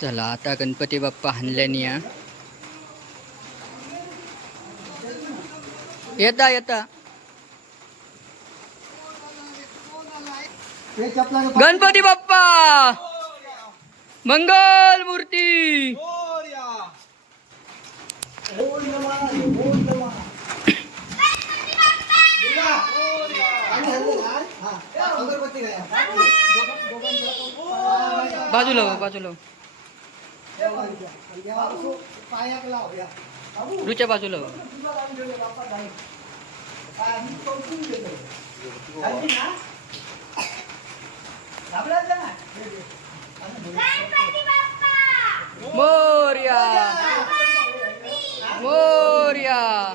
चला आता गणपती बाप्पा हाणल्यानी या. येता येता. गणपती बाप्पा! मंगल मूर्ती! बाजूला हो, बाजूला हो. रुच्या बाजूला मोर्या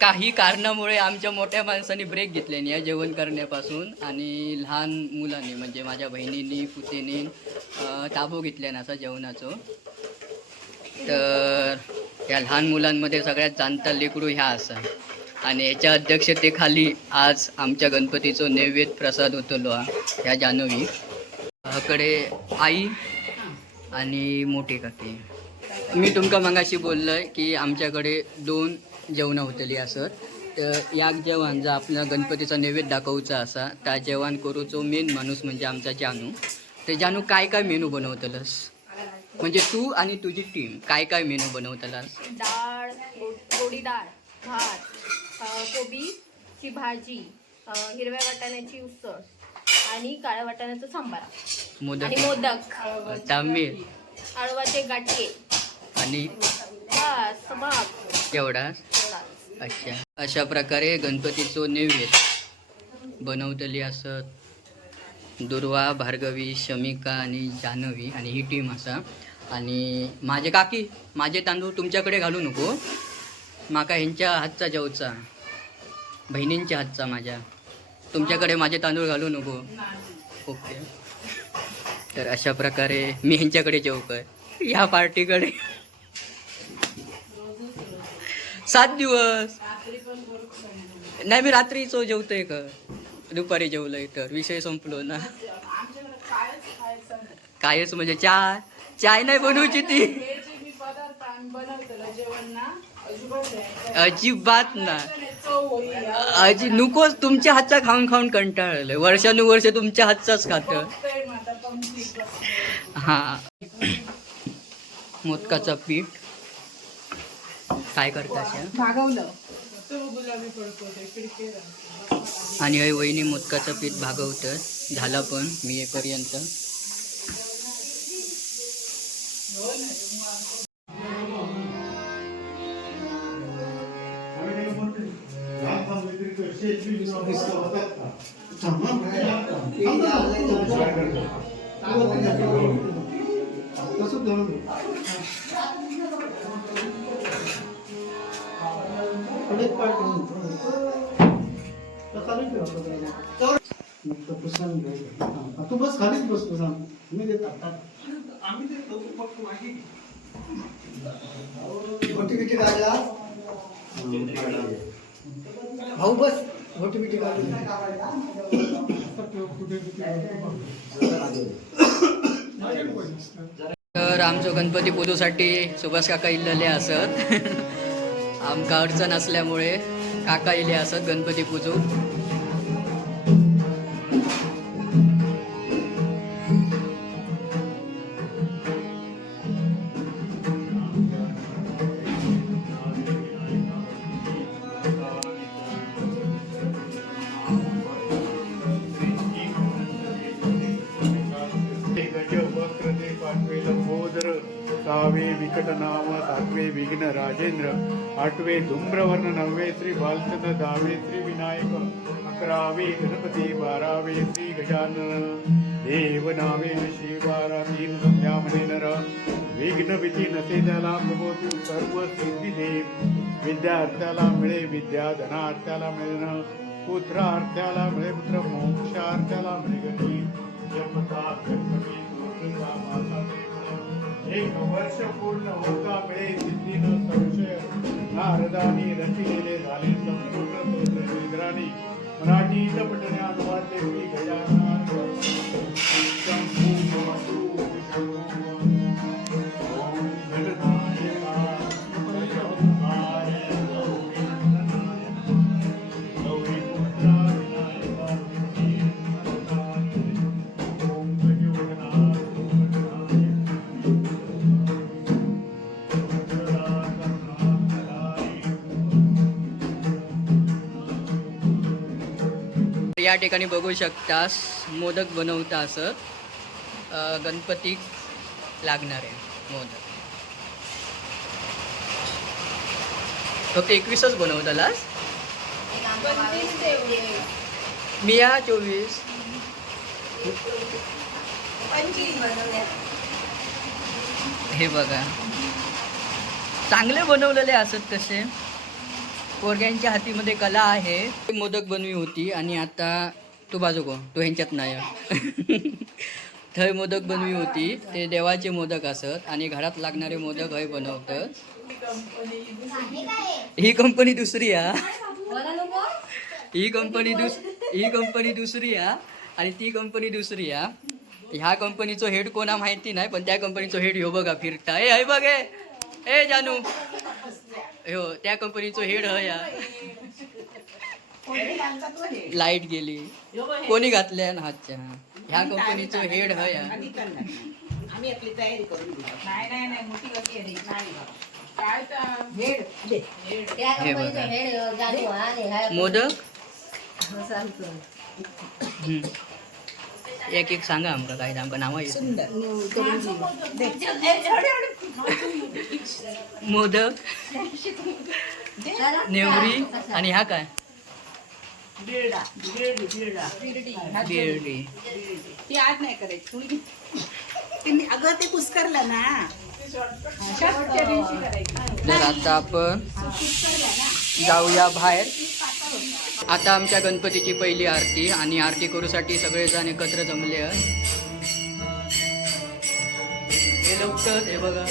काही कारणामुळे आमच्या मोठ्या माणसांनी ब्रेक घेतल्याने या जेवण करण्यापासून. आणि लहान मुलांनी म्हणजे माझ्या बहिणीनी पुतेनी ताबो घेतल्यानं असा जेवणाचो. तर या लहान मुलांमध्ये सगळ्यात जाणता लेकरू ह्या असा. आणि याच्या अध्यक्षतेखाली आज आमच्या गणपतीचो नैवेद्य प्रसाद होतलो हा ह्या जानवी. कडे आई आणि मोठी काकी. मी तुमका मगाशी आहे की आमच्याकडे दोन जेवणं होतली असत तर याक जेवण जर आपल्या गणपतीचा नैवेद्य दाखवचा असा त्या जेवण करूचो मेन माणूस म्हणजे आमचा जानू. ते जानू काय काय मेनू बनवतलस? म्हणजे तू आणि तुझी टीम काय काय मेनू बनवतलास? डाळ गोडी डाळ भात कोबीची भाजी हिरव्या वाटाण्याची उसळ आणि काळ्या वाटाण्याचा सांबार. मोदक. मोदक. तांबीर आळवाचे गाठे आणि? एवढाच. अच्छा. अशा प्रकारे गणपतीचं नैवेद्य बनवतली असत. दुर्वा भार्गवी शमिका आणि जान्हवी आणि ही टीम असा. आणि माझे काकी माझे तांदूळ तुमच्याकडे घालू नको. माका ह्यांच्या हातचा जेवचा बहिणींच्या हातचा माझ्या. तुमच्याकडे माझे तांदूळ घालू नको. ओके. तर अशा प्रकारे मी ह्यांच्याकडे जेवू काय ह्या पार्टीकडे. सात दिवस. नाही मी रात्रीचो जेवतोय का दुपारी जेवलोय तर. विषय संपलो ना. कायच म्हणजे चाय. चाय नाही बनवची ती. अजिबात ना. अजी नकोच तुमच्या हातचा खाऊन खाऊन कंटाळलंय वर्षानुवर्ष तुमच्या हातचाच खात. हा. मोदकाचा पीठ. काय करता आणि हय वहिनी मोदकाचं पीठ भागवतं झालं पण मी तू बस खालीच बसतो सांग मी भाऊ बस मोठी मिठी काढून तर आमचो गणपती पूजूसाठी सुभाष काका इल्लेले असत. आमका अडचण असल्यामुळे काका इले असत गणपती पूजू सहावे विकट नाम सातवे विघ्न राजेंद्र आठवे धूम्रवर्ण नववे श्री बालचंद्र दहावे श्री विनायक अकरावे गणपती बारावे श्री गजानन. देव नामे शिवाराधीन संध्यामध्ये नर. विघ्न भीती नसे त्याला प्रभो सर्व सिद्धी देव. विद्यार्थ्याला मिळे विद्या धनार्थ्याला मिळणं पुत्रार्थ्याला मिळे पुत्र मोक्षार्थ्याला मिळे गती. जपता जन्मवी माता देव. एक वर्ष पूर्ण होता मिळे सिद्धीनं संशय नारदानी रचिलेले झाले संपूर्ण स्तोत्र विग्रानी मराठी पठणे अनुवादले श्री गजानन शंभू या ठिकाणी बघू शकतास मोदक बनवता असं गणपती लागणार आहे मोदक. फक्त एकवीसच बनवतालास? मी या चोवीस. हे बघा. चांगले बनवलेले असत तसे. पोरग्यांच्या हातीमध्ये कला आहे. मोदक बनवी होती आणि आता तू बाजू गो तू ह्यांच्यात नाही थंय मोदक बनवी होती. ते देवाचे मोदक असत आणि घरात लागणारे मोदक हय बनवतात. ही कंपनी दुसरी हा ही कंपनी दुस ही कंपनी दुसरी हा आणि ती कंपनी दुसरी हा ह्या कंपनीचं हेड कोणा माहिती नाही पण त्या कंपनीचं हेड ह्यो बघा फिरता ए हय बघ. ए जानू. हो त्या कंपनीचं हेड हय हा. लाइट गेली. कोणी घातल्या ना हातच्या? ह्या कंपनीचं हेड हय हा. आम्ही आपली तयारी करून दिली नाही नाही नाही मोठी कशी आहे नाही. काय तर? भेड दे. हे बघा. मोदक? हम्म. एक एक सांगा आमका काय आमका नाव दे मोदक नेवरी आणि हा काय? बिरडा. ती आज नाही करायची अगं ते कुस्करलं ना. तर आता आपण जाऊया बाहेर. आता आमच्या गणपतीची पहिली आरती आणि आरती करूसाठी सगळेजण एकत्र जमले आहे. हे लोक हे बघा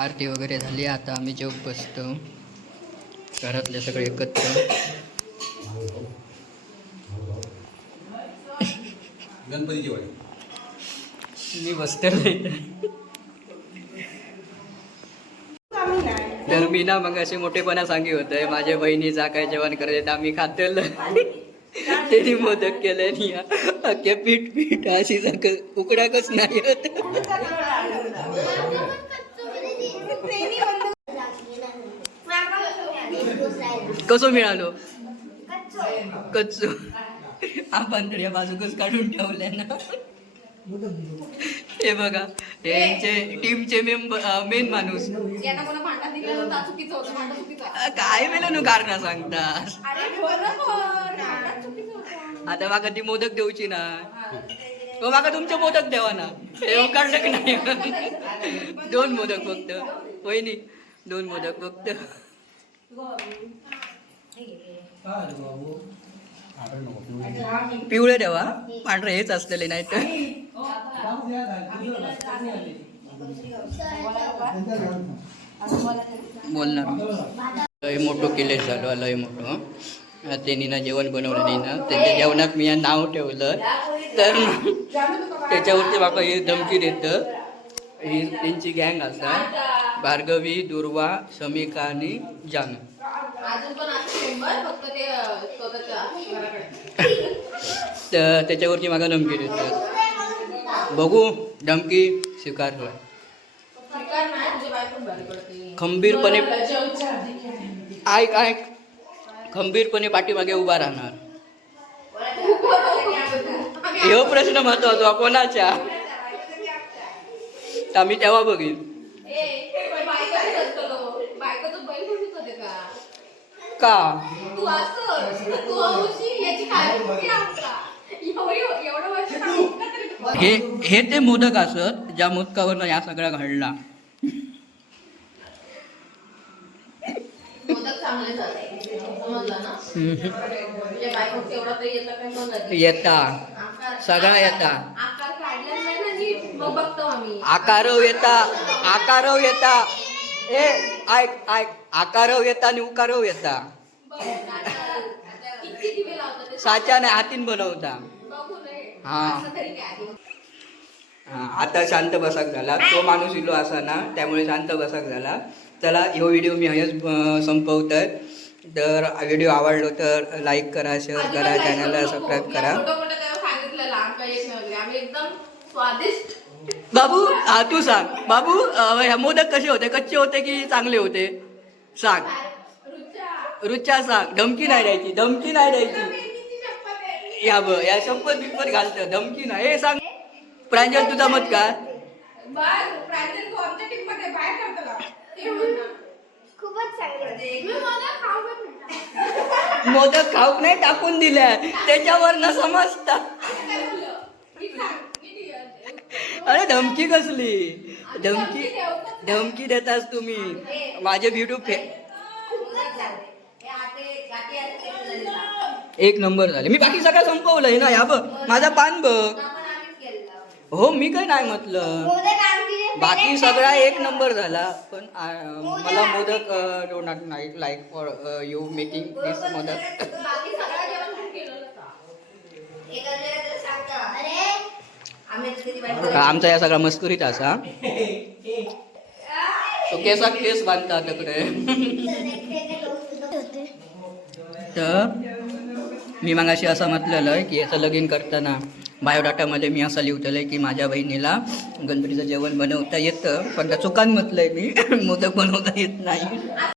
आरती वगैरे झाली. आता आम्ही जेव बसतो. घरातले सगळे एकत्र. गणपतीची वाडी. मी बसतेलो तर मी ना मग असे मोठेपणा सांगी होते. माझ्या बहिणी जा काय जेवण करत आम्ही खातेल. त्यांनी मोदक केले नाही अख्खे पीठ पीठ अशी उकडाकच नाही होत. कसं मिळालो? कच्चो. आपण तर या बाजूकच काढून ठेवले ना. हे बघा यांचे टीमचे मेंबर मेन माणूस. काय नु कारण सांगता आता माका ती मोदक देऊची ना. हो माका तुमचे मोदक द्यावा ना. हे उकडलंच नाही? दोन मोदक फक्त. वहिनी दोन मोदक फक्त. पिवळे देवा पांढरे हेच असलेले नाही तर बोलणार लय मोठं केले झालो लय मोठं त्यांनी ना जेवण बनवलं नाही ना त्यांच्या जेवणात मी नाव ठेवलं. तर त्याच्यावरती माका हे धमकी देतं. ही त्यांची गँग असा. भार्गवी दुर्वा समीका आणि जानू. अजून पण असं मेंबर फक्त ते अं, स्वतःच्या घराकडे. तर त्याच्यावरती माका धमकी देतात. बघू धमकी स्वीकारलं स्वीकार खंबीरपणे. ऐक ऐक. खंबीरपणे पाठीमागे उभा राहणार. ह्यो प्रश्न महत्त्वाचा कोणाच्या? आम्ही तेव्हा बघीन ए, पण बायकोच असतो. बायकोचं बैल म्हणून होते का का? तू असं तू हौशी याची काय किती आमचा. एवढी एवढं वर्ष सांगू का तरी तू? हे हे ते मोदक असत ज्या मोदकावरनं या सगळ्या घडला. मोदक चांगले झाले समजलं ना? तुझ्या बायकोचं एवढं तरी येतं काय बघ येता. आकार- सगळा येता. आकार काढलेला नाही ना नीट? मग बघतो आम्ही. आकारव येता. आकारव येता. ए ऐक ऐक. आकारव येता आणि उकारव येता. नाही हातीन बनवता हा. हा, आता शांत बसाक झाला. तो माणूस इलो असा ना त्यामुळे शांत बसाक झाला. चला ह्यो व्हिडिओ मी हयच संपवतोय. तर व्हिडिओ आवडलो तर लाईक करा शेअर करा चॅनलला सबस्क्राईब करा. बाबू हा तू सांग. बाबू मोदक कसे होते? कच्चे होते की चांगले होते? सांग. रुचा रुच्या सांग. धमकी नाही द्यायची धमकी नाही द्यायची. या ब या शपथ बिपत घालतं धमकी नाही. हे सांग. प्रांजल तुझा मत का. मोदक खाऊक नाही टाकून दिल्या. त्याच्यावर न समजता. अरे धमकी कसली? धमकी धमकी देतास तुम्ही. माझे व्हिडिओ फे एक नंबर झाले. मी बाकी सगळं संपवलंय ना या बघ. माझा पान बघ. हो मी काय नाही म्हटलं. बाकी सगळा एक नंबर झाला. पण मला modak do not night like for you making this modak बाकी सगळं जेवण तू केलेलं का? अरे आमचा या सगळा मस्कुरीत असा. तो केसाक केस बांधता तिकडे तर मी मगाशी असं म्हटलेलं की याचं लगीन करताना बायोडाटामध्ये मी असं लिहिलेलं की माझ्या बहिणीला गणपतीचं जेवण बनवता येतं पण त्या चुकान म्हटलं आहे मी. मोदक बनवता येत नाही.